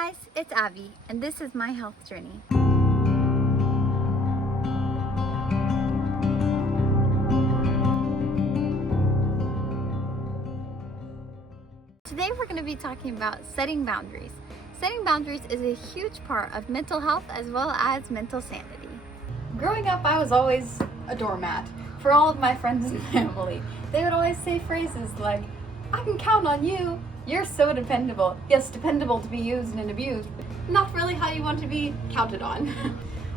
guys, it's Abby, and this is my health journey. Today we're going to be talking about setting boundaries. Setting boundaries is a huge part of mental health as well as mental sanity. Growing up, I was always a doormat for all of my friends and family. They would always say phrases like, "I can count on you. You're so dependable." Yes, dependable to be used and abused, but not really how you want to be counted on.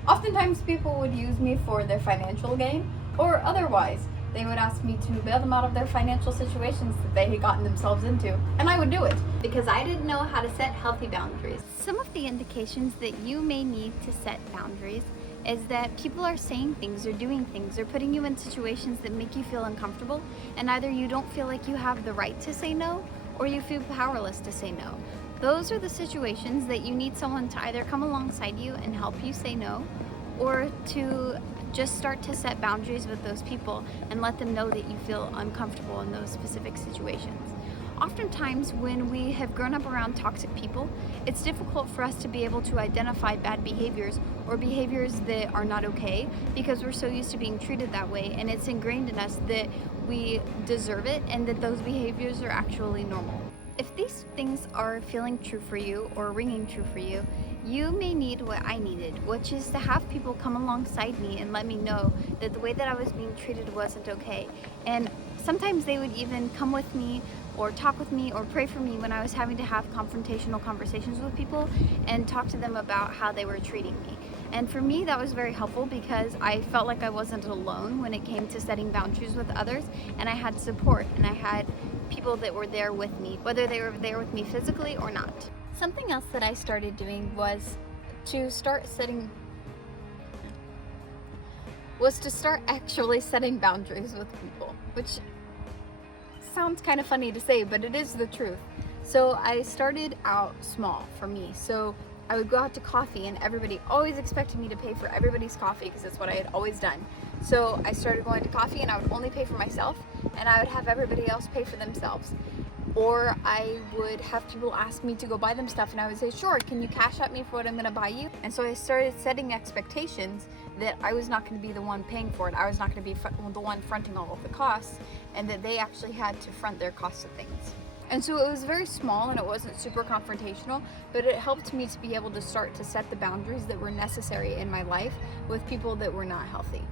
Oftentimes people would use me for their financial gain or otherwise. They would ask me to bail them out of their financial situations that they had gotten themselves into, and I would do it Because I didn't know how to set healthy boundaries. Some of the indications that you may need to set boundaries is that people are saying things or doing things or putting you in situations that make you feel uncomfortable, and either you don't feel like you have the right to say no or you feel powerless to say no. Those are the situations that you need someone to either come alongside you and help you say no, or to just start to set boundaries with those people and let them know that you feel uncomfortable in those specific situations. Oftentimes, when we have grown up around toxic people, it's difficult for us to be able to identify bad behaviors or behaviors that are not okay because we're so used to being treated that way, and it's ingrained in us that we deserve it and that those behaviors are actually normal. If these things are feeling true for you or ringing true for you, you may need what I needed, which is to have people come alongside me and let me know that the way that I was being treated wasn't okay. And sometimes they would even come with me or talk with me or pray for me when I was having to have confrontational conversations with people and talk to them about how they were treating me. And for me, that was very helpful because I felt like I wasn't alone when it came to setting boundaries with others, and I had support and I had people that were there with me, whether they were there with me physically or not. Something else that I started doing was to start actually setting boundaries with people, which sounds kind of funny to say, but it is the truth. So I started out small for me. So I would go out to coffee and everybody always expected me to pay for everybody's coffee because that's what I had always done. So I started going to coffee and I would only pay for myself and I would have everybody else pay for themselves. Or I would have people ask me to go buy them stuff and I would say, "Sure, can you cash out me for what I'm going to buy you?" And so I started setting expectations that I was not going to be the one paying for it. I was not going to be the one fronting all of the costs, and that they actually had to front their costs of things. And so it was very small and it wasn't super confrontational, but it helped me to be able to start to set the boundaries that were necessary in my life with people that were not healthy.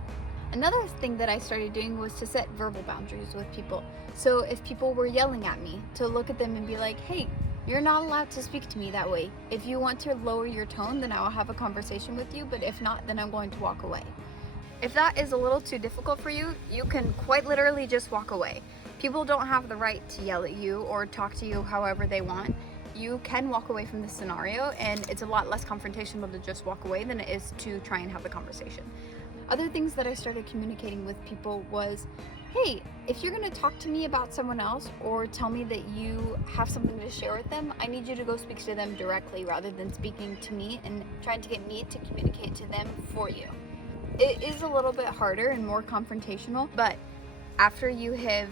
Another thing that I started doing was to set verbal boundaries with people. So if people were yelling at me, to look at them and be like, "Hey, you're not allowed to speak to me that way. If you want to lower your tone, then I will have a conversation with you, but if not, then I'm going to walk away." If that is a little too difficult for you, you can quite literally just walk away. People don't have the right to yell at you or talk to you however they want. You can walk away from this scenario, and it's a lot less confrontational to just walk away than it is to try and have the conversation. Other things that I started communicating with people was, "Hey, if you're going to talk to me about someone else or tell me that you have something to share with them, I need you to go speak to them directly rather than speaking to me and trying to get me to communicate to them for you." It is a little bit harder and more confrontational, but after you have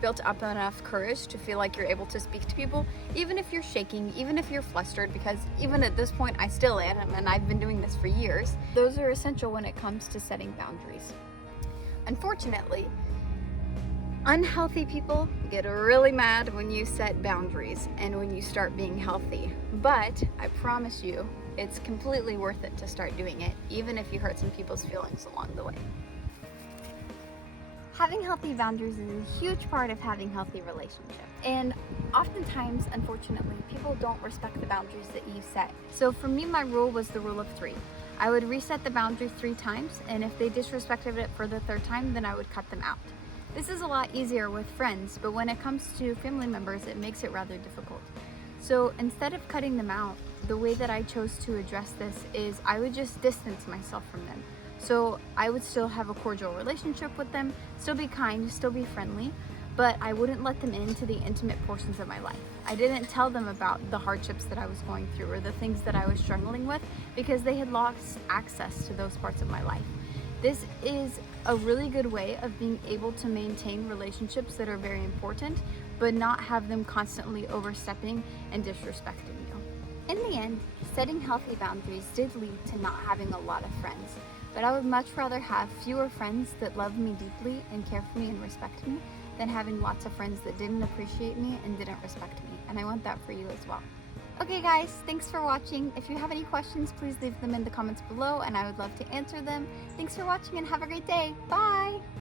built up enough courage to feel like you're able to speak to people, even if you're shaking, even if you're flustered, because even at this point I still am, and I've been doing this for years, those are essential when it comes to setting boundaries. Unfortunately, unhealthy people get really mad when you set boundaries and when you start being healthy, but I promise you, it's completely worth it to start doing it, even if you hurt some people's feelings along the way. Having healthy boundaries is a huge part of having healthy relationships. And oftentimes, unfortunately, people don't respect the boundaries that you set. So for me, my rule was the rule of 3. I would reset the boundary 3 times, and if they disrespected it for the 3rd time, then I would cut them out. This is a lot easier with friends, but when it comes to family members, it makes it rather difficult. So instead of cutting them out, the way that I chose to address this is I would just distance myself from them. So I would still have a cordial relationship with them, still be kind, still be friendly, but I wouldn't let them into the intimate portions of my life. I didn't tell them about the hardships that I was going through or the things that I was struggling with because they had lost access to those parts of my life. This is a really good way of being able to maintain relationships that are very important, but not have them constantly overstepping and disrespecting you. In the end, setting healthy boundaries did lead to not having a lot of friends, but I would much rather have fewer friends that love me deeply and care for me and respect me than having lots of friends that didn't appreciate me and didn't respect me. And I want that for you as well. Okay guys, thanks for watching. If you have any questions, please leave them in the comments below and I would love to answer them. Thanks for watching and have a great day. Bye!